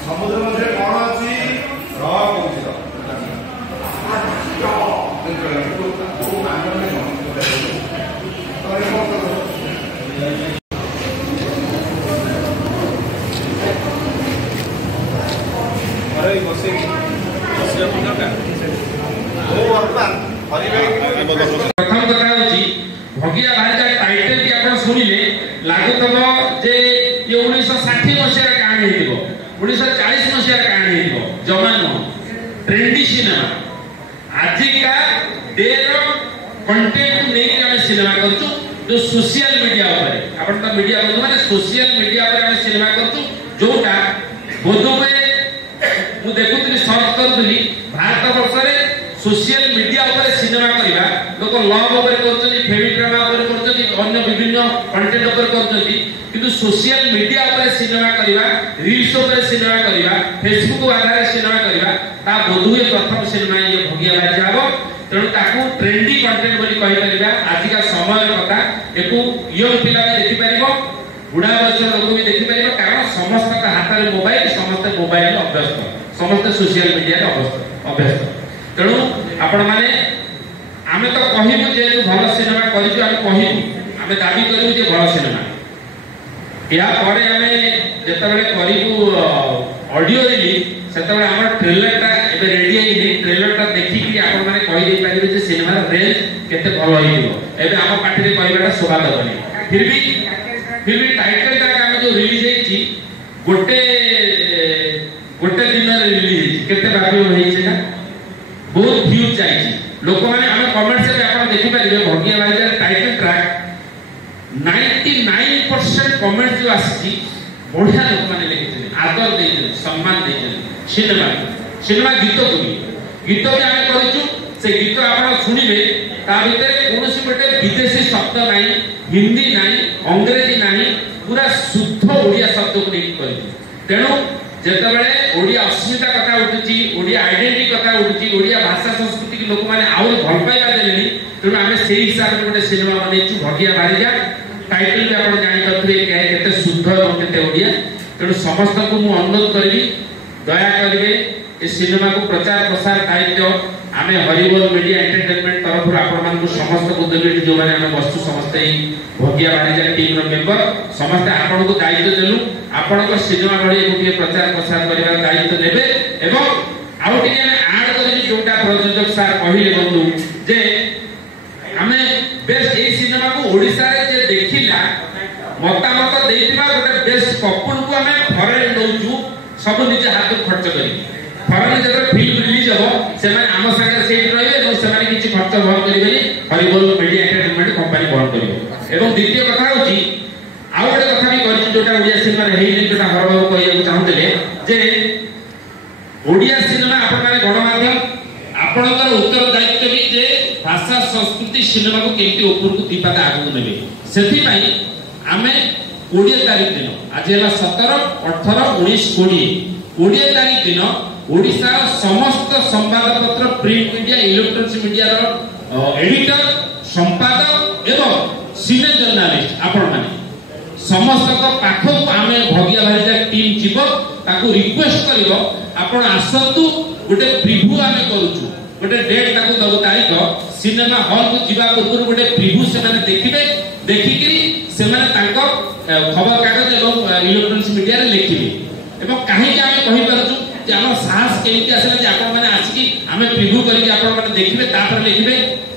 समुद्र मध्य कौन अच्छी प्रथम कथा होची भगिया भाईजा टाइटल की आपण सुनिले लागुतबो जे ये 1960 मसिया कहानी हेतिबो 1940 मसिया कहानी हेतिबो जमानो ट्रेंडी सिनेमा आजिका डेर कंटेंट नै हम सिनेमा करछु जो सोशल मीडिया ऊपर आपण त मीडिया माने सोशल मीडिया ऊपर हम सिनेमा करछु जोटा बोधवे मु देखुतली सर्च करथली भारत वर्ष रे सोशल मीडिया ऊपर सिनेमा करिबा लोक लव ऊपर करछथि फेमी ड्रामा ऊपर करछथि अन्य विभिन्न कंटेंट ऊपर करछथि किंतु सोशल मीडिया ऊपर सिनेमा करिबा रील्स ऊपर सिनेमा करिबा फेसबुक आधार सिनेमा करिबा ता बोधुए प्रथम सिनेमा ये भगिया भाई जाबो तेणु ताकू ट्रेंडी कंटेंट बोली कहि परिबा आजिका समय कथा एकु यंग पिला भी देखि परिबो बुढ़ा बयस लोक भी देखि परिबो कारण समस्त का हाथ रे मोबाइल समस्त मोबाइल अभ्यस्त समस्त सोशल मीडिया रे अभ्यस्त तेणु आपण माने आमे तो कहिबु जे भल सिनेमा करिजु आमे कहिबु आमे दाबी करिबु जे भल सिनेमा या परे आमे जेतबेले करिबु ऑडियो रिलीज सेतबेले हमर ट्रेलर ता एबे रेडी आइले ट्रेलर ता देखि कि आपण माने कहि दे पारिबे जे सिनेमा रेंज केते भल होइबो एबे हम पार्टी रे कहिबाटा शोभा दबनी फिर भी टाइटल ता आमे जो रिलीज हेछि गोटे दिन रिलीज हेछि केते बाकी होइछि ना बहुत व्यूज जाइछि लोक माने हम कमेंट से आपण देखि पारिबे भगिया भाईजा टाइटल ट्रैक 99% कमेंट जो आछि बढ़िया लोक माने लिखिथिले आदर देइथिले सम्मान देइथिले सिनेमा गीत को भी आमे करिछु से गीत आपण सुनिबे ता भितरे कोनोसी बटे विदेशी शब्द नाही हिंदी नाही अंग्रेजी नाही पूरा शुद्ध ओडिया शब्द को लेके करिछु तेणु जेतबेले ओडिया अस्मिता कथा उठुची ओडिया आइडेंटिटी कथा उठुची ओडिया भाषा संस्कृति की लोक माने आउर भल पाइबा देलेनी तेणु आमे सेही हिसाब रे गोटे सिनेमा बनेछु भगिया भाईजा टाइटल भी आपण जानि करथले केते शुद्ध और केते ओडिया तेणु समस्त को मु अनुरोध करबी दया करिवे ए सिनेमा को प्रचार प्रसार दायित्व आमे हरिबोल मीडिया एंटरटेनमेंट तरफ आपण मान को समस्त को देबे जो माने आमे वस्तु समस्त ही भगिया भाईजा टीम रो मेंबर समस्त आपण को दायित्व देलु आपण को सिनेमा बडी गोटे प्रचार प्रसार करिवा दायित्व देबे एवं आउ टिके ऐड करि जोटा प्रयोजक सार कहिले बंधु जे आमे बेस्ट ए सिनेमा को ओडिसा रे जे देखिला मतामत देइतिबा गोटे बेस्ट कपुल को आमे फरेन दउचु सब निजे हाथ खर्च करी फरेन जब फिल्म रिलीज हो से माने आम संगे सेट रहबे और से माने किछि खर्च बहन करिबेनी हरिबोल मीडिया एंटरटेनमेंट कंपनी बहन करिवो एवं द्वितीय कथा होची आउ गोटे कथा भी करिछु जोटा ओडिया सिनेमा रे हेइ जोटा हरबाबू कहिया चाहूतले जे ओडिया सिनेमा आपण माने गणमाध्यम आपणकर उत्तरदायित्व भी जे भाषा संस्कृति सिनेमा को केमती ऊपर को दीपाता आगु नेबे सेति पई आमे 20 तारिख दिन आज है 17 18 19 20 तारिख दिन ओडिसा समस्त संवादपत्र प्रिंट मीडिया इलेक्ट्रॉनिक्स मीडिया रो एडिटर संपादक एवं सीनियर जर्नलिस्ट आपण माने समस्त को पाखो आमे भगिया भाईजा टीम जीवो ताको रिक्वेस्ट करिवो आपण आसंतु गोटे प्रिव्यू आमे करूछु गोटे डेट ताको दबो तारिख सिनेमा हॉल को जीवा पूर्व गोटे प्रिव्यू से माने देखिबे देखिकरी से माने ताको खबर कागज एवं इलेक्ट्रॉनिक्स मीडिया रे लिखिबे एवं काहे कि आमे कहि परछु जे हमर साहस केमिति आसेला जे आपण माने आछि आमे प्रिव्यू करि कि आपण माने देखिबे तापर लिखिबे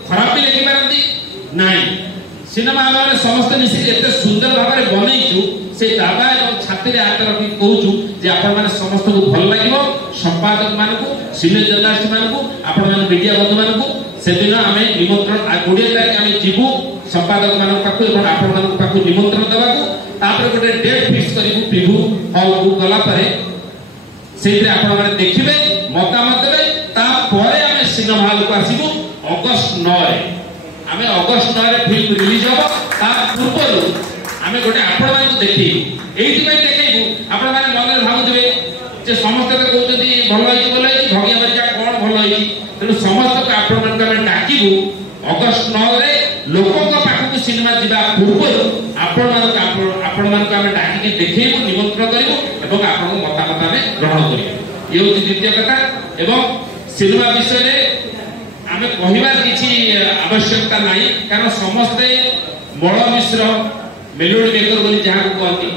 खराब भी लिखि पारंती नाही सिनेमा माने समस्त मिसी एते सुंदर भाबरे बनेइछु से दाबा एवं छाती रे हाथ रखि कहूछु जे आपण माने समस्त को भल लागिवो संपादक मानको सीनियर जर्नलिस्ट मानको आपण माने मीडिया बंधु मानको से दिन आमे निमंत्रण 20 तारिख आमे जीवु संपादक मानको पाखु एवं आपण मानको पाखु निमंत्रण देबाकू तापर गोटे डेट फिक्स करिवु प्रिव्यू हॉल बुक गला परे सेइरे आपण माने देखिबे मतामत देबे ता परे आमे सिनेमा हॉल को आसीबु अगस्त 9 रे आमे अगस्त 9 रे फिल्म रिलीज हो ता पूर्वरु आमे गोटे आपण मानको देखि एइति पय देखैबु आपण माने मन भाबुथिबे जे समस्त तो कहउछथि भल होई भगिया बच्चा कोन भल होई तेनु समस्त को आपण ଯିବା ପୂର୍ବରୁ ଆପଣମାନଙ୍କୁ ଆମେ ଡାକିକି ଦେଖେଇବୁ, ନିମନ୍ତ୍ରଣ କରିବୁ ଏବଂ ଆପଣଙ୍କ ମତାମତ ଆମେ ଗ୍ରହଣ କରିବୁ। ଇଏ ହେଉଛି ଦ୍ୱିତୀୟ କଥା। ଏବଂ ସିନେମା ବିଷୟରେ ଆମେ କହିବାର କିଛି ଆବଶ୍ୟକତା ନାହିଁ, କାରଣ ସମସ୍ତେ ବଳ ମିଶ୍ର ମେଲୋଡି ମେକର ବୋଲି ଯାହାକୁ କହନ୍ତି,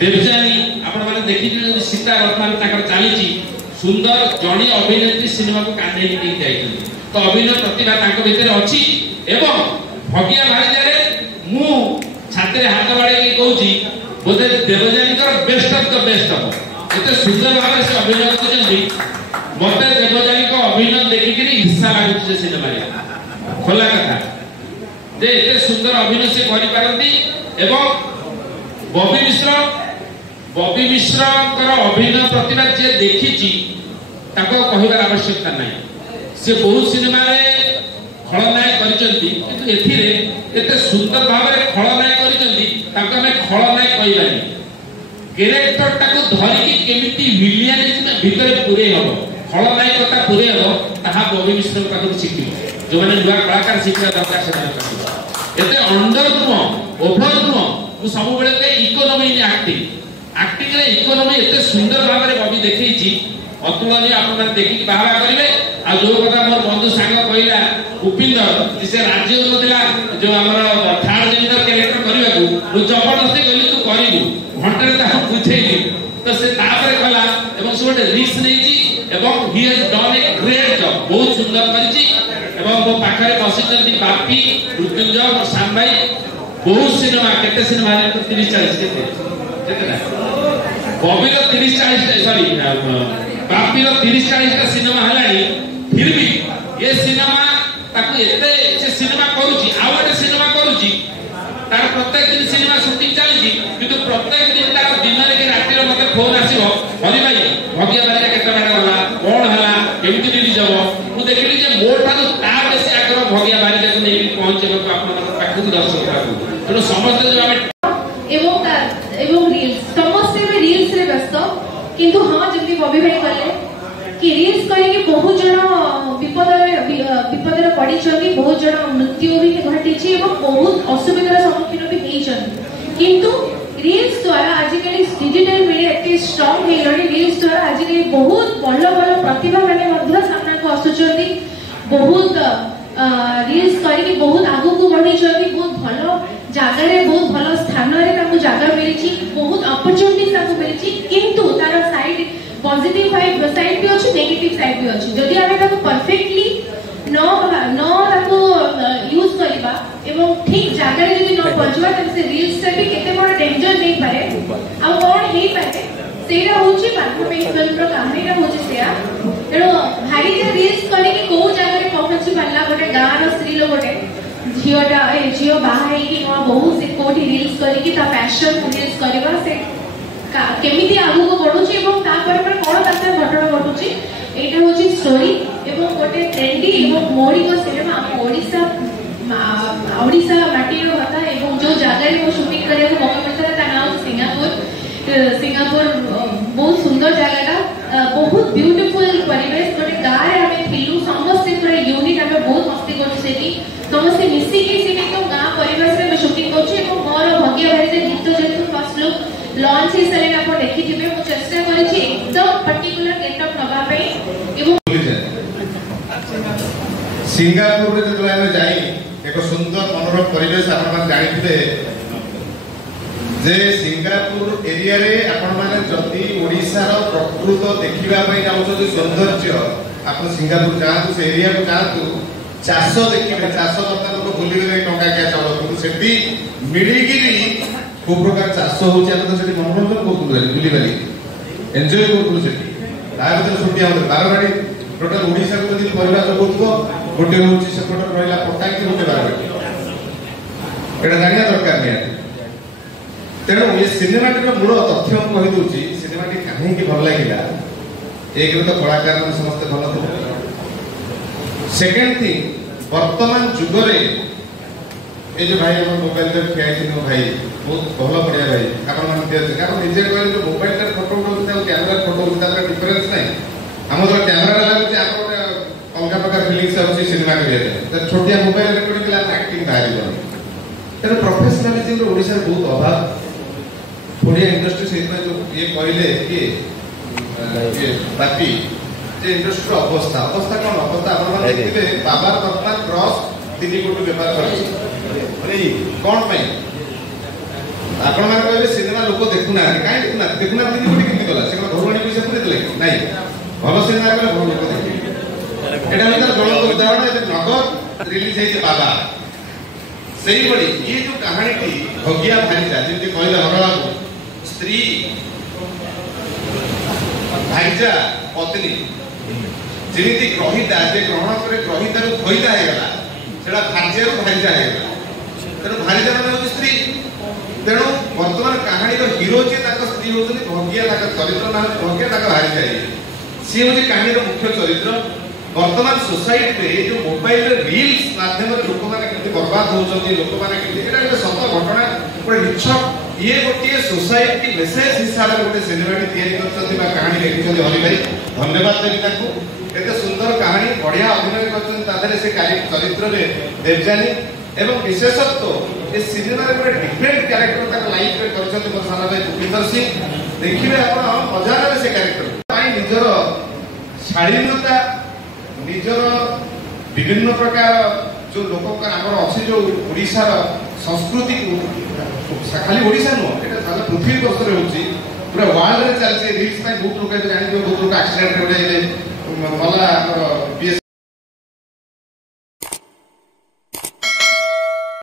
ଦେବଯାନୀ ଆପଣମାନେ ଦେଖିଥିବେ ସୀତା ବର୍ତ୍ତମାନ ତାଙ୍କର ଚାଲିଛି, ସୁନ୍ଦର ଜଣେ ଅଭିନେତ୍ରୀ ସିନେମାକୁ କାନ୍ଦେଇକି ନେଇକି ଯାଇଛନ୍ତି। ତ ଅଭିନୟ ପ୍ରତିଭା ତାଙ୍କ ଭିତରେ ଅଛି। ଏବଂ ଭଗିଆ ଭାରିଜାରେ ମୁଁ ଛାତିରେ ହାତ ବାଡ଼େଇକି କହୁଛି ବୋଧେ ଦେବଯାନୀଙ୍କର ବେଷ୍ଟ ଅଫ୍ ଦ ବେଷ୍ଟ ହବ। ଏତେ ସୁନ୍ଦର ଭାବରେ ସେ ଅଭିନୟ କରୁଛନ୍ତି, ମତେ ଦେବଯାନୀଙ୍କ ଅଭିନୟ ଦେଖିକିରି ହିଂସା ଲାଗୁଛି ସେ ସିନେମାରେ। ଖୋଲା କଥା ଯେ ଏତେ ସୁନ୍ଦର ଅଭିନୟ ସେ କରିପାରନ୍ତି। ଏବଂ ବବି ମିଶ୍ରଙ୍କର ଅଭିନୟ ପ୍ରତିଭା ଯିଏ ଦେଖିଛି ତାକୁ କହିବାର ଆବଶ୍ୟକତା ନାହିଁ। ସେ ବହୁତ ସିନେମାରେ ଖଳନାୟକ କରିଛନ୍ତି, କିନ୍ତୁ ଏଥିରେ ଏତେ ସୁନ୍ଦର ଭାବରେ ଖଳନାୟକ କରିଛନ୍ତି ତାକୁ ଆମେ ଖଳନାୟକ କହିବାନି। କ୍ୟାରେକ୍ଟରଟାକୁ ଧରିକି କେମିତି ଭିଲିଆନିଜମ ଭିତରେ ପୁରେଇ ହବ, ଖଳନାୟକତା ପୁରେଇ ହବ, ତାହା ବବି ମିଶ୍ରଙ୍କ ପାଖରୁ ଶିଖିବ। ଯୋଉମାନେ ନୂଆ କଳାକାର ଶିଖିବା ଦରକାର ସେମାନେ ପାଖରୁ। ଏତେ ଅଣ୍ଡର ନୁହଁ, ଓଭର ନୁହଁ। ମୁଁ ସବୁବେଳେ ଇକୋନୋମି ଇନ୍ ଆକ୍ଟିଂରେ ଇକୋନୋମି ଏତେ ସୁନ୍ଦର ଭାବରେ ବବି ଦେଖେଇଛି, ଅତୁଳନୀୟ। ଆପଣମାନେ ଦେଖିକି ବାହାବା କରିବେ। ଆଉ ଯୋଉ କଥା ମୋର ବନ୍ଧୁ ସାଙ୍ଗ କହିଲା ଉପିନ୍ଦର, ସେ ରାଜି ହେଉନଥିଲା ଯୋଉ ଆମର ଥାର୍ଡ ଜେଣ୍ଡର କ୍ୟାରେକ୍ଟର କରିବାକୁ, ମୁଁ ଜବରଦସ୍ତି କହିଲି ତୁ କରିବୁ, ଘଣ୍ଟାରେ ତାକୁ ବୁଝେଇଲି। ତ ସେ ତାପରେ କଲା ଏବଂ ସେ ଗୋଟେ ରିସ୍କ ନେଇଛି ଏବଂ he has done a great job, ବହୁତ ସୁନ୍ଦର କରିଛି। ଏବଂ ମୋ ପାଖରେ ବସିଛନ୍ତି ବାପି, ମୃତ୍ୟୁଞ୍ଜୟ, ମୋ ସାନ ଭାଇ। ବହୁତ ସିନେମା, କେତେ ସିନେମା 30-40 କେତେଟା ବବିର 30-40 ସରି ବାପିର 30-40ଟା ସିନେମା ହେଲାଣି। ଫିର ବି ଏ ସିନେମା ତାକୁ ଏତେ ସେ ସିନେମା କରୁଛି, ଆଉ ଗୋଟେ ସିନେମା କରୁଛି, ତାର ପ୍ରତ୍ୟେକ ଦିନ ସିନେମା ସୁଟିଂ ଚାଲିଛି, କିନ୍ତୁ ପ୍ରତ୍ୟେକ ଦିନ ତାର ଦିନରେ କି ରାତିରେ ମତେ ଫୋନ ଆସିବ, ହରି ଭାଇ ଭଗିଆ ବାରିଟା କେତେ ବାଟ ଗଲା, କଣ ହେଲା, କେମିତି ରିଲିଜ ହବ। ମୁଁ ଦେଖିଲି ଯେ ମୋ ଠାରୁ ତା ବେଶୀ ଆଗ୍ରହ ଭଗିଆ ବାରିଟାକୁ ନେଇକି ପହଞ୍ଚିବାକୁ ଆପଣଙ୍କ ପାଖକୁ ଦର୍ଶକ ପାଖକୁ। ତେଣୁ ସମସ୍ତେ ଯୋଉ ଆମେ এবং রিলস সমস্তে রিলস রে ব্যস্ত, কিন্তু হ্যাঁ যেমনি ববি ভাই কলে कि रील्स करिके बहुत जन विपदर पड़िछन्ती, बहुत जन मृत्यु भी घटिछि एवं बहुत असुविधार सम्मुखीन भी हेइछन्ती। किंतु रील्स द्वारा आजिकली डिजिटल मीडिया एते स्ट्रांग हेलणी, रील्स द्वारा आजिकली बहुत भल भल प्रतिभा माने मध्य सामना को आसुछन्ती। बहुत रील्स करिके बहुत आगु को बढ़िछन्ती, बहुत भल जगह बहुत भल स्थान रे ताकू जगह मिलिछि, बहुत अपॉर्चुनिटीज ताकू मिलिछि। किंतु तार साइड पॉजिटिव साइड भी अच्छी, नेगेटिव साइड भी अच्छी। जदि आमे ताकू परफेक्टली न ताकू यूज करबा एवं ठीक जगह रे जदि न पहुंचबा त से रील्स से भी केते बड़ डेंजर नहीं पारे। आ कोन हेई पारे सेरा होची बाथरूम फिल्म रो कहानीटा होची सेया। तेनो भारी जे रील्स करिके को जगह रे पहुंची पाला, गोटे गां रो स्त्री लो गोटे झियो बाहर कि बहुत से कोठी रील्स करिके ता पैशन रील्स करबा से केमिति आगु को बढ़ुची एवं तापर पर कोन तार घटना घटुची, एटा होची स्टोरी। एवं गोटे ट्रेंडी एवं मोड़ी को सिनेमा ओडिसा माटी रो कथा एवं जो जगह रे वो शूटिंग करे को मौका मिलता ता नाम सिंगापुर बहुत सुंदर जगहटा, बहुत ब्यूटीफुल परिवेश। गोटे गाँ रे हमें थिलु, समस्त पूरा यूनिट हमें बहुत मस्ती करछु सेठी, समस्त मिसी के सेठी तो गाँ परिवेश रे मैं शूटिंग करछु। एवं मोर भगिया भाई जे गीत जेतु फर्स्ट लुक लॉन्च ही सले आप देखिथिबे, मु चेष्टा करिछि एकदम पर्टिकुलर गेटअप नबा पे। एवं सिंगापुर रे जब आमे जाई एक सुंदर मनोरम परिवेश आपण मान जानिथिबे जे सिंगापुर एरिया रे आपण माने जति ओडिसा रो प्रकृत देखिबा पई जाउछो सौंदर्य, आपण सिंगापुर जातु से एरिया को जातु चाष देखिबे, चाष करता लोक भूली गले टंका क्या चाउल, কিন্তু সেটি মিলিগিরি को प्रकार चाष होची आपण सेठी मनोरंजन करतु भूली गली एन्जॉय करतु सेठी। ता भीतर छुट्टी हम बारबाडी टोटल ओडिसा को जदी परिवार जगतको गोटे होची सेपट रहला पटाकी गोटे बारबाडी, एटा जानिया दरकार नै। तेणु ये सिनेमाटी मूल तथ्य हम कही दूची, सिनेमाटी कहीं भल लगे एक तो कलाकार समस्त भल थे। सेकेंड थिंग वर्तमान जुगरे ये जो भाई हम मोबाइल ठिया भाई बहुत भल बढ़िया भाई आप निजे कह जो मोबाइल फोटो उठाऊ कैमेरा फोटो उठा डिफरेन्स ना आम जो कैमेरा लगे अलग प्रकार फिलिंग्स अच्छी सिनेमा करिए छोटिया मोबाइल रिकॉर्डिंग एक्टिंग बाहर तेरे प्रोफेशनलिज्म ओडिशा रे बहुत अभाव ओडिया इंडस्ट्री से जो ये कहले कि ये बापी जे इंडस्ट्री अवस्था अवस्था कौन अवस्था आपण माने देखिबे बाबा वर्तमान क्रॉस 3 कोटी व्यापार करछि माने कोन पई आपण माने कहबे सिनेमा लोक देखुना काई देखुना 3 कोटी किति गला से घर वाणी पैसा पुरे देले नाही भलो सिनेमा करे भलो लोक देखि एटा हमर गलत उदाहरण है नगर रिलीज है बाबा सही बड़ी ये जो कहानी थी भगिया भाईजा जेमती कहले हरबाबू स्त्री भाईजा पत्नी जेमती ग्रहिता जे ग्रहण करे ग्रहिता रु भइता हे गला सेडा भाईजा रु भाईजा हे गला तेणु भाईजा माने होती स्त्री तेणु वर्तमान कहानी रो हीरो जे ताको स्त्री होतली भगिया ताको चरित्र नाम भगिया ताको भाईजा हे सी होती कहानी रो मुख्य चरित्र वर्तमान सोसाइटी रे जो मोबाइल रे रील्स माध्यम रे लोक माने केते बर्बाद होउछथि लोक माने केते एटा एक सत घटना गोटे निछक ये गोटे सोसाइटी मेसेज हिसाब रे गोटे सिनेमा तैयारी करछथि बा कहानी लिखिछथि हरि भाई धन्यवाद देबी ताकू एते सुंदर कहानी बढ़िया अभिनय करछथि तादरे से चरित्र रे देवजानी एवं विशेषत्व ए सिनेमा रे गोटे डिफरेंट कैरेक्टर ताक लाइफ रे करछथि मोर सारा भाई भूपिंदर सिंह देखिबे आपण मजा रे से कैरेक्टर पाई निजर शालीनता निजर विभिन्न प्रकार जो लोक अच्छे जो ओडिशा संस्कृति को खाली ओडिशा नुह एटा सारा पृथ्वी बस्तर होची पूरा वर्ल्ड रे चलছে रील्स में बहुत लोग जानते बहुत लोग एक्सीडेंट रे मला बीएस